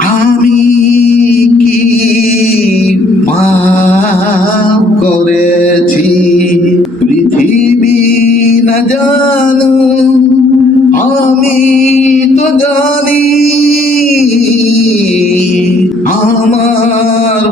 আমি কি পাপ করেছি পৃথিবী না জানো, আমি তো জানি আমার